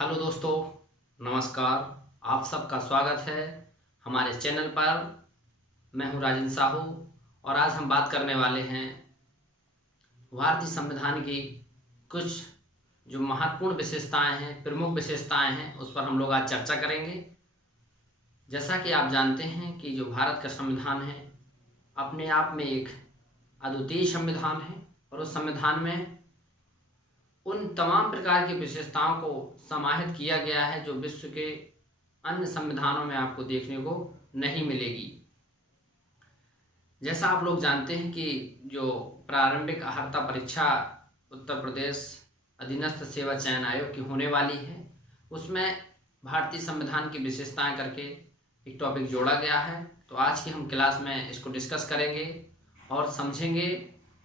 Hello दोस्तों, नमस्कार। आप सबका स्वागत है हमारे चैनल पर। मैं हूं राजन साहू और आज हम बात करने वाले हैं भारतीय संविधान की कुछ जो महत्वपूर्ण विशेषताएं हैं, प्रमुख विशेषताएं हैं, उस पर हम लोग आज चर्चा करेंगे। जैसा कि आप जानते हैं कि जो भारत का संविधान है अपने आप में एक अद्वितीय संविधान है और उस संविधान में उन तमाम प्रकार की विशेषताओं को समाहित किया गया है जो विश्व के अन्य संविधानों में आपको देखने को नहीं मिलेगी। जैसा आप लोग जानते हैं कि जो प्रारंभिक अर्हता परीक्षा उत्तर प्रदेश अधीनस्थ सेवा चयन आयोग की होने वाली है, उसमें भारतीय संविधान की विशेषताएं करके एक टॉपिक जोड़ा गया है। तो आज की हम क्लास में इसको डिस्कस करेंगे और समझेंगे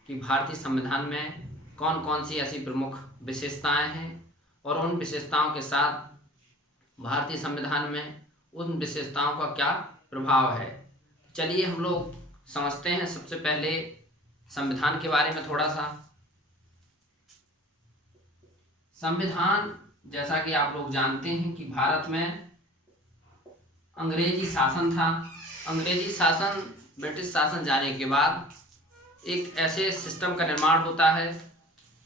कि भारतीय संविधान में कौन कौन सी ऐसी प्रमुख विशेषताएं हैं और उन विशेषताओं के साथ भारतीय संविधान में उन विशेषताओं का क्या प्रभाव है। चलिए हम लोग समझते हैं सबसे पहले संविधान के बारे में थोड़ा सा। संविधान, जैसा कि आप लोग जानते हैं कि भारत में अंग्रेजी शासन था। अंग्रेजी शासन, ब्रिटिश शासन जाने के बाद एक ऐसे सिस्टम का निर्माण होता है,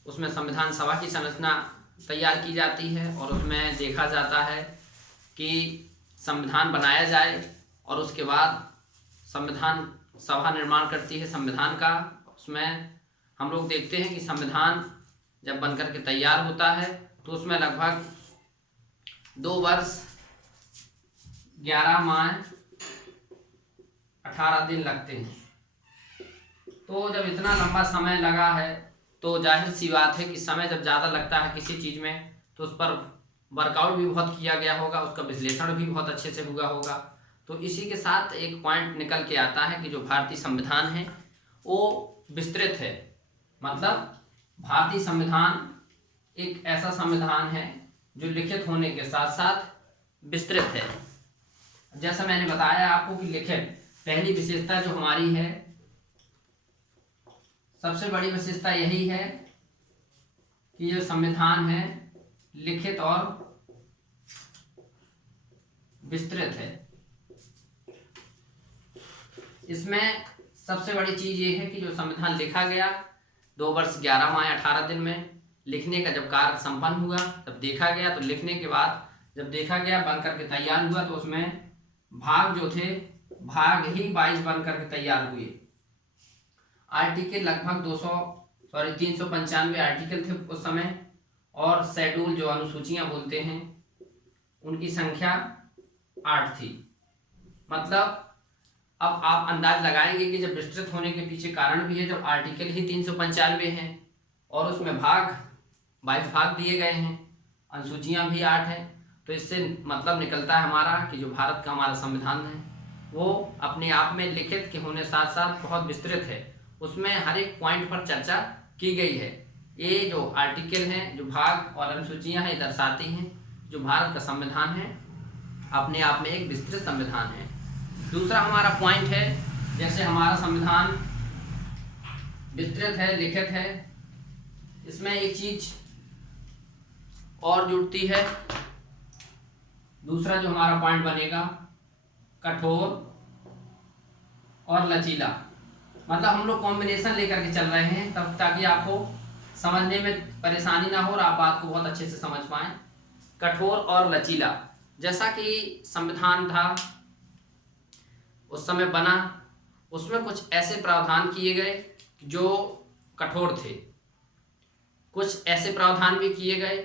उसमें संविधान सभा की संरचना तैयार की जाती है और उसमें देखा जाता है कि संविधान बनाया जाए और उसके बाद संविधान सभा निर्माण करती है संविधान का। उसमें हम लोग देखते हैं कि संविधान जब बनकर के तैयार होता है तो उसमें लगभग 2 वर्ष 11 माह 18 दिन लगते हैं। तो जब इतना लंबा समय लगा है तो जाहिर सी बात है कि समय जब ज़्यादा लगता है किसी चीज़ में तो उस पर वर्कआउट भी बहुत किया गया होगा, उसका विश्लेषण भी बहुत अच्छे से हुआ होगा। तो इसी के साथ एक पॉइंट निकल के आता है कि जो भारतीय संविधान है वो विस्तृत है। मतलब भारतीय संविधान एक ऐसा संविधान है जो लिखित होने के साथ साथ विस्तृत है। जैसा मैंने बताया आपको कि लिखित, पहली विशेषता जो हमारी है, सबसे बड़ी विशेषता यही है कि जो संविधान है लिखित और विस्तृत है। इसमें सबसे बड़ी चीज ये है कि जो संविधान लिखा गया 2 वर्ष 11 माह 18 दिन में, लिखने का जब कार्य संपन्न हुआ तब देखा गया, तो लिखने के बाद जब देखा गया बनकर के तैयार हुआ तो उसमें भाग जो थे, भाग ही 22 बनकर के तैयार हुए। आर्टिकल लगभग 395 आर्टिकल थे उस समय, और शेड्यूल जो अनुसूचियां बोलते हैं उनकी संख्या 8 थी। मतलब अब आप अंदाज लगाएंगे कि जब विस्तृत होने के पीछे कारण भी है, जब आर्टिकल ही 395 हैं और उसमें भाग 22 भाग दिए गए हैं, अनुसूचियां भी 8 हैं, तो इससे मतलब निकलता है हमारा कि जो भारत का हमारा संविधान है वो अपने आप में लिखित के होने साथ साथ बहुत विस्तृत है। उसमें हर एक पॉइंट पर चर्चा की गई है। ये जो आर्टिकल हैं, जो भाग और अनुसूचियां हैं, दर्शाती हैं जो भारत का संविधान है अपने आप में एक विस्तृत संविधान है। दूसरा हमारा पॉइंट है, जैसे हमारा संविधान विस्तृत है, लिखित है, इसमें एक चीज और जुड़ती है। दूसरा जो हमारा पॉइंट बनेगा, कठोर और लचीला। मतलब हम लोग कॉम्बिनेशन लेकर के चल रहे हैं तब ताकि आपको समझने में परेशानी ना हो और आप बात को बहुत अच्छे से समझ पाएं। कठोर और लचीला, जैसा कि संविधान था उस समय बना, उसमें कुछ ऐसे प्रावधान किए गए जो कठोर थे, कुछ ऐसे प्रावधान भी किए गए,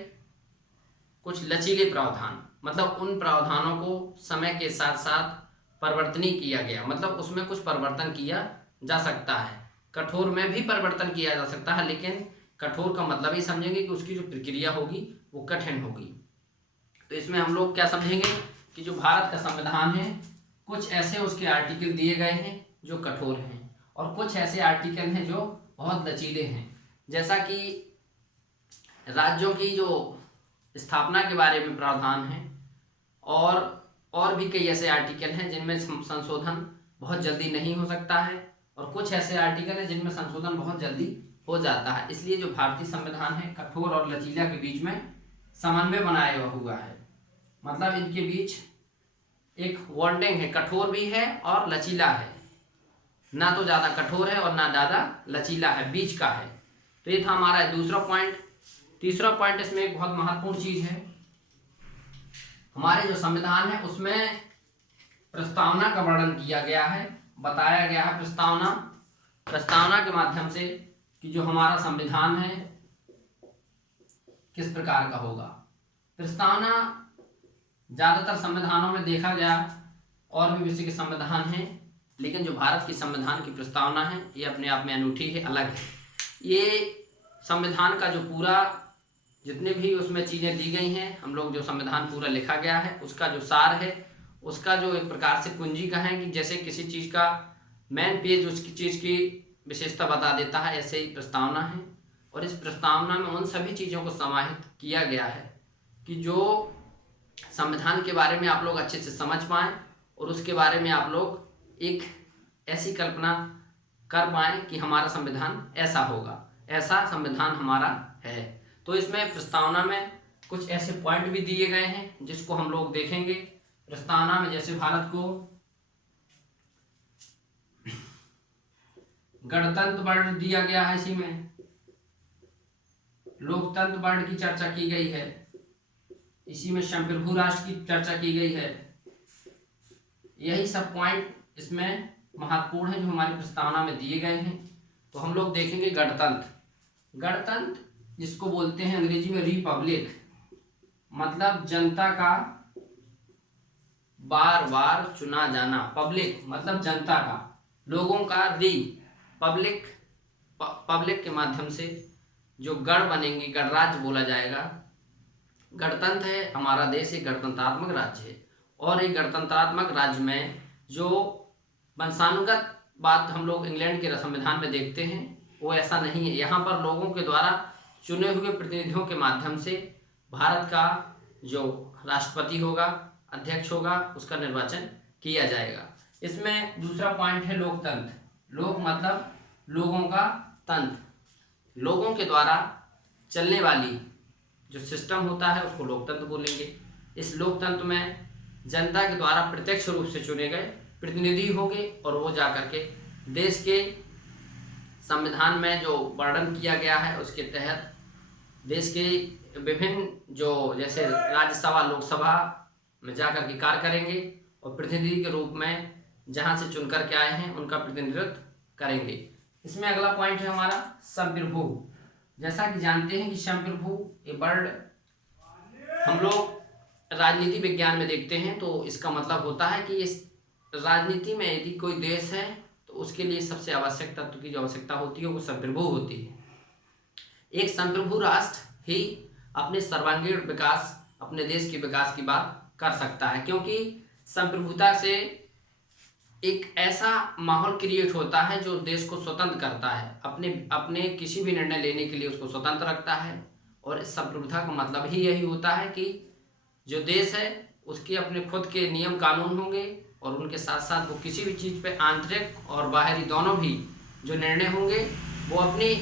कुछ लचीले प्रावधान। मतलब उन प्रावधानों को समय के साथ साथ परिवर्तनीय किया गया, मतलब उसमें कुछ परिवर्तन किया जा सकता है। कठोर में भी परिवर्तन किया जा सकता है, लेकिन कठोर का मतलब ही समझेंगे कि उसकी जो प्रक्रिया होगी वो कठिन होगी। तो इसमें हम लोग क्या समझेंगे कि जो भारत का संविधान है कुछ ऐसे उसके आर्टिकल दिए गए हैं जो कठोर हैं और कुछ ऐसे आर्टिकल हैं जो बहुत लचीले हैं। जैसा कि राज्यों की जो स्थापना के बारे में प्रावधान है और भी कई ऐसे आर्टिकल हैं जिनमें संशोधन बहुत जल्दी नहीं हो सकता है और कुछ ऐसे आर्टिकल हैं जिनमें संशोधन बहुत जल्दी हो जाता है। इसलिए जो भारतीय संविधान है कठोर और लचीला के बीच में समन्वय बनाया हुआ है, मतलब इनके बीच एक बॉन्डिंग है, कठोर भी है और लचीला है, ना तो ज़्यादा कठोर है और ना ज़्यादा लचीला है, बीच का है। तो ये था हमारा दूसरा पॉइंट। तीसरा पॉइंट इसमें एक बहुत महत्वपूर्ण चीज़ है, हमारे जो संविधान है उसमें प्रस्तावना का वर्णन किया गया है, बताया गया है प्रस्तावना के माध्यम से कि जो हमारा संविधान है किस प्रकार का होगा। प्रस्तावना ज़्यादातर संविधानों में देखा गया, और भी विश्व के संविधान हैं, लेकिन जो भारत की संविधान की प्रस्तावना है ये अपने आप में अनूठी है, अलग है। ये संविधान का जो पूरा जितने भी उसमें चीज़ें दी गई हैं, हम लोग जो संविधान पूरा लिखा गया है उसका जो सार है, उसका जो एक प्रकार से कुंजी का है कि जैसे किसी चीज़ का मेन पेज उसकी चीज़ की विशेषता बता देता है, ऐसे ही प्रस्तावना है। और इस प्रस्तावना में उन सभी चीज़ों को समाहित किया गया है कि जो संविधान के बारे में आप लोग अच्छे से समझ पाएँ और उसके बारे में आप लोग एक ऐसी कल्पना कर पाएँ कि हमारा संविधान ऐसा होगा, ऐसा संविधान हमारा है। तो इसमें प्रस्तावना में कुछ ऐसे पॉइंट भी दिए गए हैं जिसको हम लोग देखेंगे। प्रस्तावना में जैसे भारत को गणतंत्र वर्ण दिया गया है, इसी में लोकतंत्र वर्ण की चर्चा की गई है, इसी में संप्रभु राष्ट्र की चर्चा की गई है। यही सब पॉइंट इसमें महत्वपूर्ण है जो हमारी प्रस्तावना में दिए गए हैं। तो हम लोग देखेंगे गणतंत्र जिसको बोलते हैं अंग्रेजी में रिपब्लिक, मतलब जनता का बार बार चुना जाना, पब्लिक मतलब जनता का, लोगों का, पब्लिक के माध्यम से जो गण बनेंगे, गणराज्य बोला जाएगा। गणतंत्र है हमारा देश, एक गणतंत्रात्मक राज्य है, और एक गणतंत्रात्मक राज्य में जो वंशानुगत बात हम लोग इंग्लैंड के संविधान में देखते हैं वो ऐसा नहीं है। यहाँ पर लोगों के द्वारा चुने हुए प्रतिनिधियों के माध्यम से भारत का जो राष्ट्रपति होगा, अध्यक्ष होगा, उसका निर्वाचन किया जाएगा। इसमें दूसरा पॉइंट है लोकतंत्र। लोक मतलब लोगों का तंत्र, लोगों के द्वारा चलने वाली जो सिस्टम होता है उसको लोकतंत्र बोलेंगे। इस लोकतंत्र में जनता के द्वारा प्रत्यक्ष रूप से चुने गए प्रतिनिधि होंगे और वो जाकर के देश के संविधान में जो वर्णन किया गया है उसके तहत देश के विभिन्न जो जैसे राज्यसभा, लोकसभा में जाकर के कार्य करेंगे और प्रतिनिधि के रूप में जहां से चुनकर के आए हैं उनका प्रतिनिधित्व करेंगे। इसमें अगला पॉइंट है हमारा संप्रभु। जैसा कि जानते हैं कि संप्रभु ये वर्ड हम लोग राजनीति विज्ञान में देखते हैं, तो इसका मतलब होता है कि इस राजनीति में यदि कोई देश है तो उसके लिए सबसे आवश्यक तत्व की जो आवश्यकता होती है वो संप्रभु होती है। एक संप्रभु राष्ट्र ही अपने सर्वांगीण विकास, अपने देश के विकास की बात कर सकता है, क्योंकि संप्रभुता से एक ऐसा माहौल क्रिएट होता है जो देश को स्वतंत्र करता है, अपने किसी भी निर्णय लेने के लिए उसको स्वतंत्र रखता है। और इस संप्रभुता का मतलब ही यही होता है कि जो देश है उसके अपने खुद के नियम कानून होंगे और उनके साथ साथ वो किसी भी चीज़ पे आंतरिक और बाहरी दोनों भी जो निर्णय होंगे वो अपनी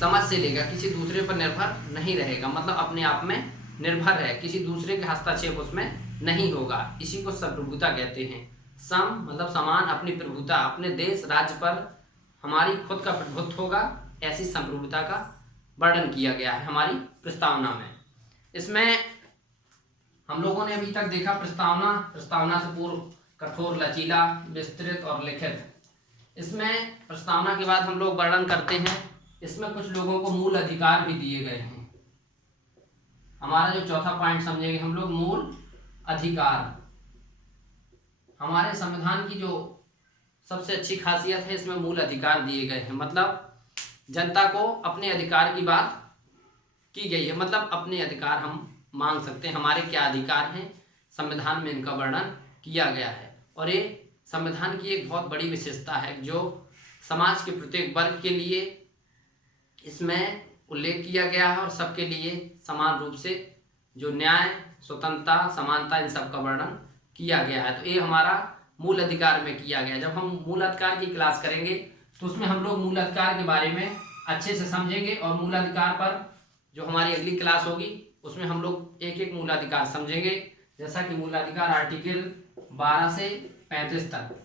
समझ से लेगा, किसी दूसरे पर निर्भर नहीं रहेगा, मतलब अपने आप में निर्भर है, किसी दूसरे के हस्तक्षेप उसमें नहीं होगा। इसी को संप्रभुता कहते हैं। सम मतलब समान, अपनी प्रभुता, अपने देश राज्य पर हमारी खुद का प्रभुत्व होगा, ऐसी संप्रभुता का वर्णन किया गया है हमारी प्रस्तावना में। इसमें हम लोगों ने अभी तक देखा प्रस्तावना से पूर्व कठोर, लचीला, विस्तृत और लिखित। इसमें प्रस्तावना के बाद हम लोग वर्णन करते हैं, इसमें कुछ लोगों को मूल अधिकार भी दिए गए हैं। हमारा जो चौथा पॉइंट समझेंगे हम लोग, मूल अधिकार। हमारे संविधान की जो सबसे अच्छी खासियत है इसमें मूल अधिकार दिए गए हैं, मतलब जनता को अपने अधिकार की बात की गई है, मतलब अपने अधिकार हम मांग सकते हैं, हमारे क्या अधिकार हैं, संविधान में इनका वर्णन किया गया है। और ये संविधान की एक बहुत बड़ी विशेषता है जो समाज के प्रत्येक वर्ग के लिए इसमें उल्लेख किया गया है और सबके लिए समान रूप से जो न्याय, स्वतंत्रता, समानता, इन सब का वर्णन किया गया है। तो ये हमारा मूल अधिकार में किया गया है। जब हम मूल अधिकार की क्लास करेंगे तो उसमें हम लोग मूल अधिकार के बारे में अच्छे से समझेंगे और मूल अधिकार पर जो हमारी अगली क्लास होगी उसमें हम लोग एक एक मूलाधिकार समझेंगे। जैसा कि मूलाधिकार आर्टिकल 12 से 35 तक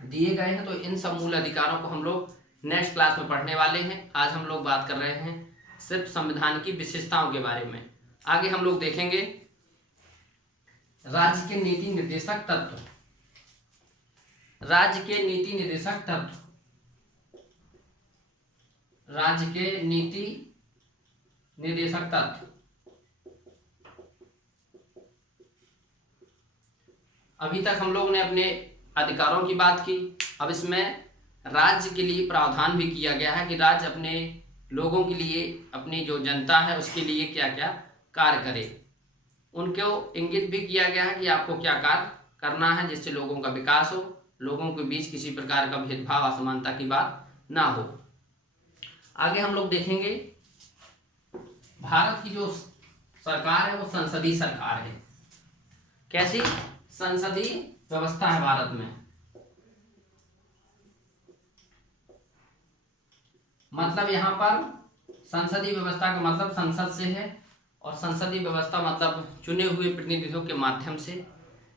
दिए गए हैं, तो इन सब मूल अधिकारों को हम लोग नेक्स्ट क्लास में पढ़ने वाले हैं। आज हम लोग बात कर रहे हैं सिर्फ संविधान की विशेषताओं के बारे में। आगे हम लोग देखेंगे राज्य के नीति निर्देशक तत्व। राज्य के नीति निर्देशक तत्व, राज्य के नीति निर्देशक तत्व। अभी तक हम लोग ने अपने अधिकारों की बात की। अब इसमें राज्य के लिए प्रावधान भी किया गया है कि राज्य अपने लोगों के लिए, अपनी जो जनता है उसके लिए क्या क्या कार्य करे। उनको इंगित भी किया गया है कि आपको क्या कार्य करना है जिससे लोगों का विकास हो, लोगों के बीच किसी प्रकार का भेदभाव, असमानता की बात ना हो। आगे हम लोग देखेंगे भारत की जो सरकार है वो संसदीय सरकार है। कैसी संसदीय व्यवस्था है भारत में। मतलब यहाँ पर संसदीय व्यवस्था का मतलब संसद से है, और संसदीय व्यवस्था मतलब चुने हुए प्रतिनिधियों के माध्यम से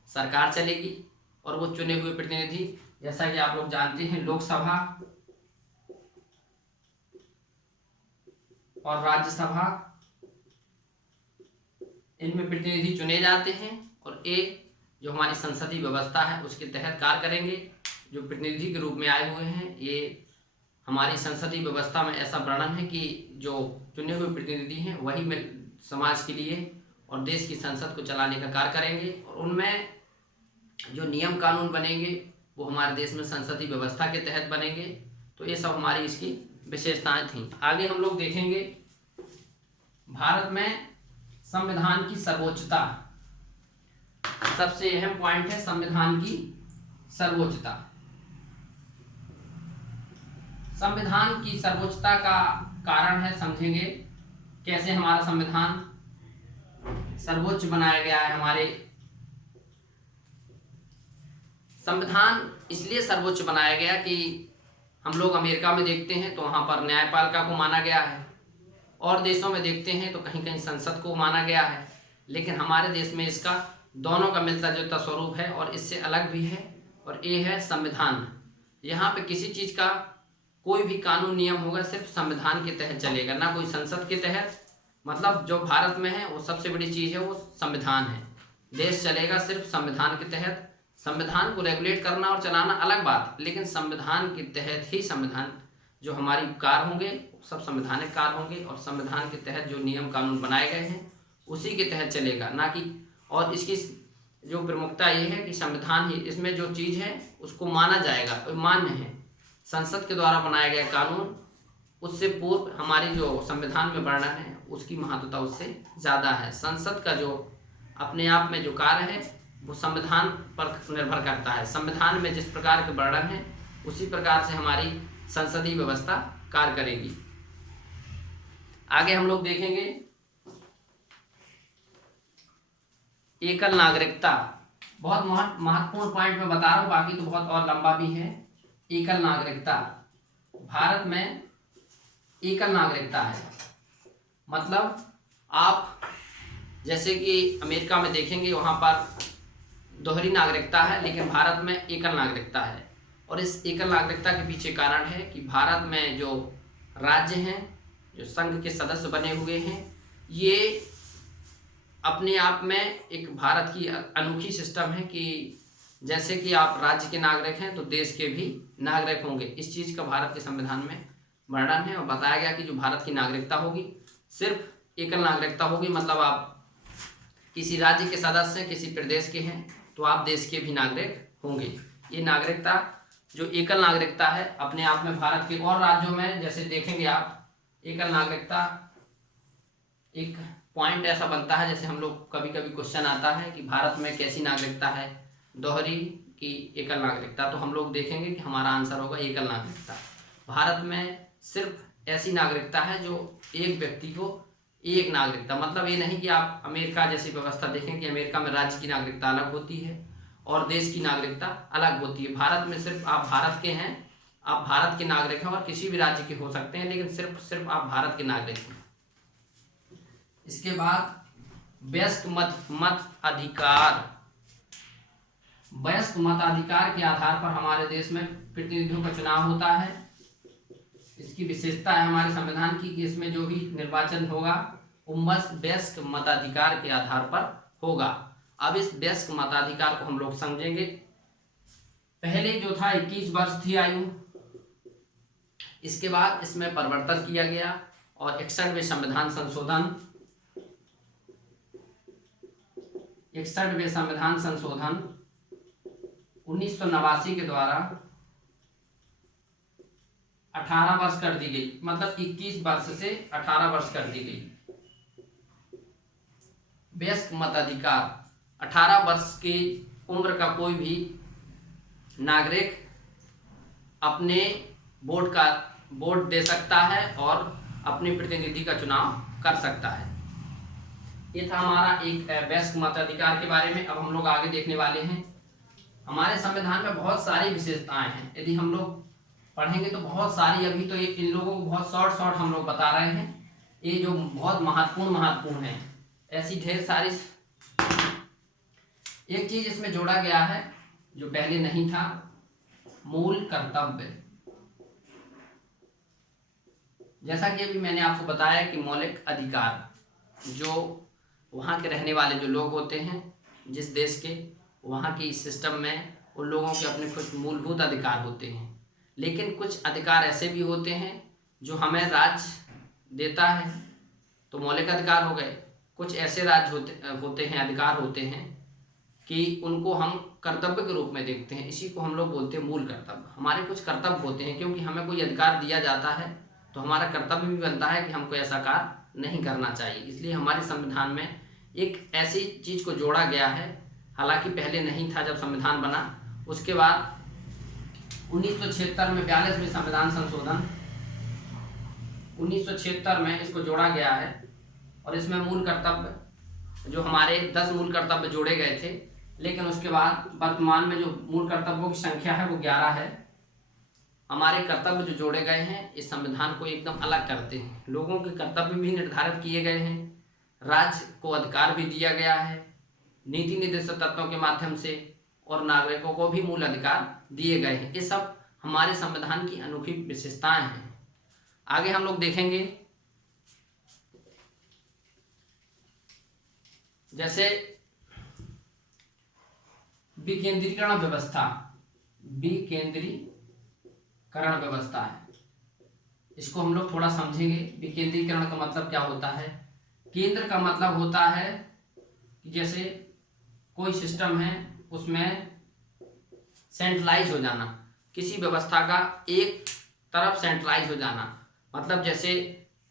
सरकार चलेगी। और वो चुने हुए प्रतिनिधि, जैसा कि आप लोग जानते हैं, लोकसभा और राज्यसभा, इनमें प्रतिनिधि चुने जाते हैं और ये जो हमारी संसदीय व्यवस्था है उसके तहत कार्य करेंगे। जो प्रतिनिधि के रूप में आए हुए हैं, ये हमारी संसदीय व्यवस्था में ऐसा वर्णन है कि जो चुने हुए प्रतिनिधि हैं वही में समाज के लिए और देश की संसद को चलाने का कार्य करेंगे, और उनमें जो नियम कानून बनेंगे वो हमारे देश में संसदीय व्यवस्था के तहत बनेंगे। तो ये सब हमारी इसकी विशेषताएं थीं। आगे हम लोग देखेंगे भारत में संविधान की सर्वोच्चता। सबसे अहम पॉइंट है संविधान की सर्वोच्चता। संविधान की सर्वोच्चता का कारण है, समझेंगे कैसे हमारा संविधान सर्वोच्च बनाया गया है। हमारे संविधान इसलिए सर्वोच्च बनाया गया कि हम लोग अमेरिका में देखते हैं तो वहाँ पर न्यायपालिका को माना गया है, और देशों में देखते हैं तो कहीं कहीं संसद को माना गया है, लेकिन हमारे देश में इसका दोनों का मिलता जुलता स्वरूप है और इससे अलग भी है, और ये है संविधान। यहाँ पे किसी चीज़ का कोई भी कानून नियम होगा सिर्फ संविधान के तहत चलेगा, ना कोई संसद के तहत। मतलब जो भारत में है वो सबसे बड़ी चीज़ है, वो संविधान है। देश चलेगा सिर्फ संविधान के तहत। संविधान को रेगुलेट करना और चलाना अलग बात, लेकिन संविधान के तहत ही संविधान जो हमारी कार्य होंगे सब संवैधानिक कार्य होंगे, और संविधान के तहत जो नियम कानून बनाए गए हैं उसी के तहत चलेगा, ना कि। और इसकी जो प्रमुखता ये है कि संविधान ही इसमें जो चीज़ है उसको माना जाएगा और मान्य है। संसद के द्वारा बनाए गए कानून उससे पूर्व हमारी जो संविधान में वर्णन है उसकी महत्वता उससे ज़्यादा है। संसद का जो अपने आप में जो कार्य है वो संविधान पर निर्भर करता है। संविधान में जिस प्रकार के वर्णन है उसी प्रकार से हमारी संसदीय व्यवस्था कार्य करेगी। आगे हम लोग देखेंगे एकल नागरिकता। बहुत महत्वपूर्ण पॉइंट में बता रहा हूँ, बाकी तो बहुत और लंबा भी है। एकल नागरिकता, भारत में एकल नागरिकता है। मतलब आप जैसे कि अमेरिका में देखेंगे वहाँ पर दोहरी नागरिकता है, लेकिन भारत में एकल नागरिकता है। और इस एकल नागरिकता के पीछे कारण है कि भारत में जो राज्य हैं, जो संघ के सदस्य बने हुए हैं, ये अपने आप में एक भारत की अनोखी सिस्टम है कि जैसे कि आप राज्य के नागरिक हैं तो देश के भी नागरिक होंगे। इस चीज़ का भारत के संविधान में वर्णन है और बताया गया कि जो भारत की नागरिकता होगी सिर्फ एकल नागरिकता होगी। मतलब आप किसी राज्य के सदस्य हैं, किसी प्रदेश के हैं, तो आप देश के भी नागरिक होंगे। ये नागरिकता जो एकल नागरिकता है अपने आप में भारत के और राज्यों में जैसे देखेंगे आप, एकल नागरिकता एक पॉइंट ऐसा बनता है, जैसे हम लोग कभी कभी क्वेश्चन आता है कि भारत में कैसी नागरिकता है, दोहरी की एकल नागरिकता, तो हम लोग देखेंगे कि हमारा आंसर होगा एकल नागरिकता। भारत में सिर्फ ऐसी नागरिकता है जो एक व्यक्ति को एक नागरिकता, मतलब ये नहीं कि आप अमेरिका जैसी व्यवस्था देखें कि अमेरिका में राज्य की नागरिकता अलग होती है और देश की नागरिकता अलग होती है। भारत में सिर्फ आप भारत के हैं, आप भारत के नागरिक हैं और किसी भी राज्य के हो सकते हैं, लेकिन सिर्फ आप भारत के नागरिक हैं। इसके बाद वयस्क मत अधिकार। वयस्क मताधिकार के आधार पर हमारे देश में प्रतिनिधियों का चुनाव होता है। इसकी विशेषता है हमारे संविधान की कि इसमें जो भी निर्वाचन होगा वो वयस्क मताधिकार के आधार पर होगा। अब इस वयस्क मताधिकार को हम लोग समझेंगे। पहले जो था 21 वर्ष थी आयु, इसके बाद इसमें परिवर्तन किया गया और 61वें संविधान संशोधन 1989 के द्वारा 18 वर्ष कर दी गई, मतलब 21 वर्ष से 18 वर्ष कर दी गई। वयस्क मताधिकार 18 वर्ष की उम्र का कोई भी नागरिक अपने वोट दे सकता है और अपने प्रतिनिधि का चुनाव कर सकता है। ये था हमारा एक वयस्क मताधिकार के बारे में। अब हम लोग आगे देखने वाले हैं। हमारे संविधान में बहुत सारी विशेषताएं हैं, यदि हम लोग पढ़ेंगे तो बहुत सारी। अभी तो इन लोगों को बहुत शॉर्ट हम लोग बता रहे हैं, ये जो बहुत महत्वपूर्ण है। ऐसी ढेर सारी। एक चीज इसमें जोड़ा गया है जो पहले नहीं था, मूल कर्तव्य। जैसा कि अभी मैंने आपको बताया कि मौलिक अधिकार, जो वहाँ के रहने वाले जो लोग होते हैं जिस देश के, वहाँ की सिस्टम में उन लोगों के अपने कुछ मूलभूत अधिकार होते हैं। लेकिन कुछ अधिकार ऐसे भी होते हैं जो हमें राज्य देता है, तो मौलिक अधिकार हो गए। कुछ ऐसे राज्य होते हैं, अधिकार होते हैं कि उनको हम कर्तव्य के रूप में देखते हैं, इसी को हम लोग बोलते हैं मूल कर्तव्य। हमारे कुछ कर्तव्य होते हैं, क्योंकि हमें कोई अधिकार दिया जाता है तो हमारा कर्तव्य भी बनता है कि हमको ऐसा कार्य नहीं करना चाहिए। इसलिए हमारे संविधान में एक ऐसी चीज को जोड़ा गया है, हालांकि पहले नहीं था जब संविधान बना। उसके बाद 1976 में 42वें संविधान संशोधन 1976 में इसको जोड़ा गया है और इसमें मूल कर्तव्य, जो हमारे 10 मूल कर्तव्य जोड़े गए थे। लेकिन उसके बाद वर्तमान में जो मूल कर्तव्यों की संख्या है वो 11 है। हमारे कर्तव्य जो जोड़े गए हैं इस संविधान को एकदम अलग करते हैं। लोगों के कर्तव्य भी निर्धारित किए गए हैं, राज्य को अधिकार भी दिया गया है नीति निर्देशक तत्वों के माध्यम से, और नागरिकों को भी मूल अधिकार दिए गए हैं। ये सब हमारे संविधान की अनोखी विशेषताएं हैं। आगे हम लोग देखेंगे, जैसे विकेंद्रीकरण व्यवस्था। विकेंद्रीकरण व्यवस्था है, इसको हम लोग थोड़ा समझेंगे। विकेंद्रीकरण का मतलब क्या होता है? केंद्र का मतलब होता है कि जैसे कोई सिस्टम है उसमें सेंट्रलाइज हो जाना, किसी व्यवस्था का एक तरफ सेंट्रलाइज हो जाना। मतलब जैसे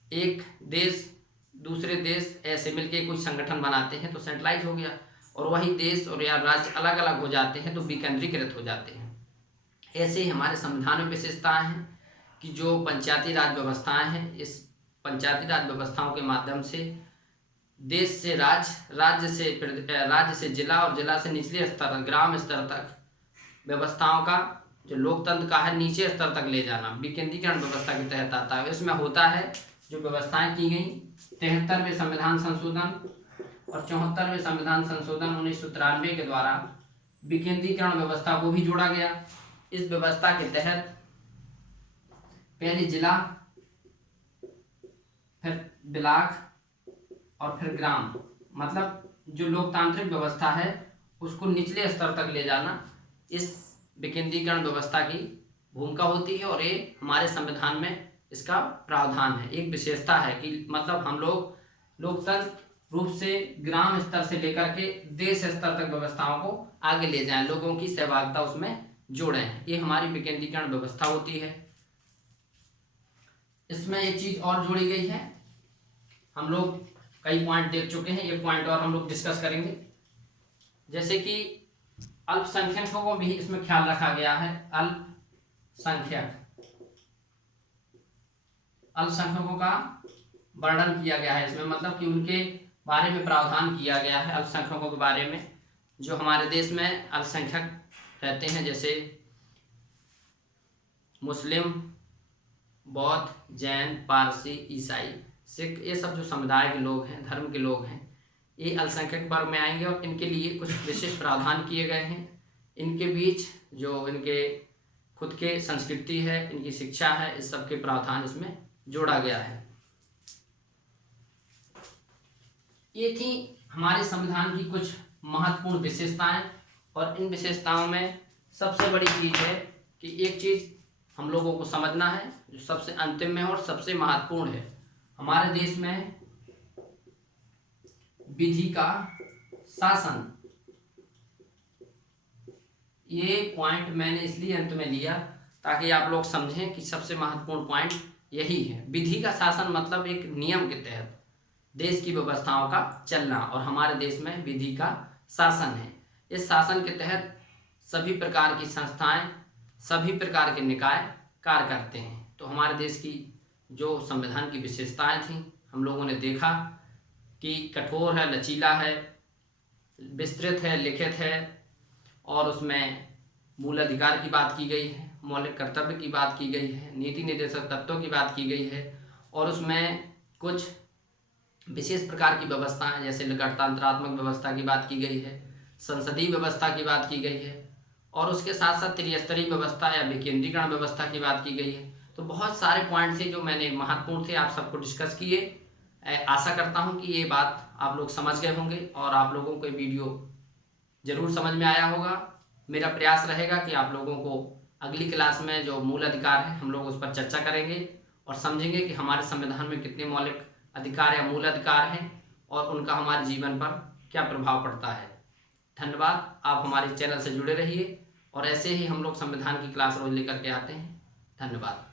एक देश दूसरे देश ऐसे मिलके कुछ संगठन बनाते हैं तो सेंट्रलाइज हो गया, और वही देश और या राज्य अलग अलग हो जाते हैं तो विकेंद्रीकृत हो जाते हैं। ऐसे ही हमारे संविधान में विशेषताएं हैं कि जो पंचायती राज व्यवस्थाएं हैं, इस पंचायती राज व्यवस्थाओं के माध्यम से देश से राज्य से जिला और जिला से निचले स्तर ग्राम स्तर तक व्यवस्थाओं का जो लोकतंत्र का है नीचे स्तर तक ले जाना विकेंद्रीकरण व्यवस्था के तहत आता है। इसमें होता है जो व्यवस्थाएं की गई 73वें संविधान संशोधन और 74वें संविधान संशोधन 1993 के द्वारा विकेंद्रीकरण व्यवस्था को भी जोड़ा गया। इस व्यवस्था के तहत पहले जिला, फिर ब्लॉक और फिर ग्राम, मतलब जो लोकतांत्रिक व्यवस्था है उसको निचले स्तर तक ले जाना इस विकेंद्रीकरण व्यवस्था की भूमिका होती है, और ये हमारे संविधान में इसका प्रावधान है। एक विशेषता है कि मतलब हम लोग लोकतंत्र रूप से ग्राम स्तर से लेकर के देश स्तर तक व्यवस्थाओं को आगे ले जाएं, लोगों की सहभागिता उसमें जोड़ें। ये हमारी विकेंद्रीकरण व्यवस्था होती है। इसमें एक चीज और जोड़ी गई है, हम लोग कई पॉइंट देख चुके हैं, ये पॉइंट और हम लोग डिस्कस करेंगे। जैसे कि अल्पसंख्यकों को भी इसमें ख्याल रखा गया है। अल्पसंख्यकों का वर्णन किया गया है इसमें, मतलब कि उनके बारे में प्रावधान किया गया है। अल्पसंख्यकों के बारे में जो हमारे देश में अल्पसंख्यक रहते हैं, जैसे मुस्लिम, बौद्ध, जैन, पारसी, ईसाई, सिख, ये सब जो समुदाय के लोग हैं, धर्म के लोग हैं, ये अल्पसंख्यक वर्ग में आएंगे और इनके लिए कुछ विशेष प्रावधान किए गए हैं। इनके बीच जो इनके खुद के संस्कृति है, इनकी शिक्षा है, इस सब के प्रावधान इसमें जोड़ा गया है। ये थी हमारे संविधान की कुछ महत्वपूर्ण विशेषताएं, और इन विशेषताओं में सबसे बड़ी चीज़ है कि एक चीज़ हम लोगों को समझना है जो सबसे अंतिम में और सबसे महत्वपूर्ण है। हमारे देश में विधि का शासन, ये पॉइंट मैंने इसलिए अंत में लिया ताकि आप लोग समझें कि सबसे महत्वपूर्ण पॉइंट यही है। विधि का शासन मतलब एक नियम के तहत देश की व्यवस्थाओं का चलना, और हमारे देश में विधि का शासन है। इस शासन के तहत सभी प्रकार की संस्थाएं, सभी प्रकार के निकाय कार्य करते हैं। तो हमारे देश की जो संविधान की विशेषताएं थीं, हम लोगों ने देखा कि कठोर है, लचीला है, विस्तृत है, लिखित है, और उसमें मूल अधिकार की बात की गई है, मौलिक कर्तव्य की बात की गई है, नीति निर्देशक तत्वों की बात की गई है, और उसमें कुछ विशेष प्रकार की व्यवस्थाएं जैसे गणतंत्रात्मक व्यवस्था की बात की गई है, संसदीय व्यवस्था की बात की गई है, और उसके साथ साथ त्रिस्तरीय व्यवस्था या विकेंद्रीकरण व्यवस्था की बात की गई है। तो बहुत सारे पॉइंट थे जो मैंने महत्वपूर्ण थे आप सबको डिस्कस किए। आशा करता हूं कि ये बात आप लोग समझ गए होंगे और आप लोगों को वीडियो जरूर समझ में आया होगा। मेरा प्रयास रहेगा कि आप लोगों को अगली क्लास में जो मूल अधिकार है हम लोग उस पर चर्चा करेंगे और समझेंगे कि हमारे संविधान में कितने मौलिक अधिकार या मूल अधिकार हैं और उनका हमारे जीवन पर क्या प्रभाव पड़ता है। धन्यवाद। आप हमारे चैनल से जुड़े रहिए और ऐसे ही हम लोग संविधान की क्लास रोज लेकर के आते हैं। धन्यवाद।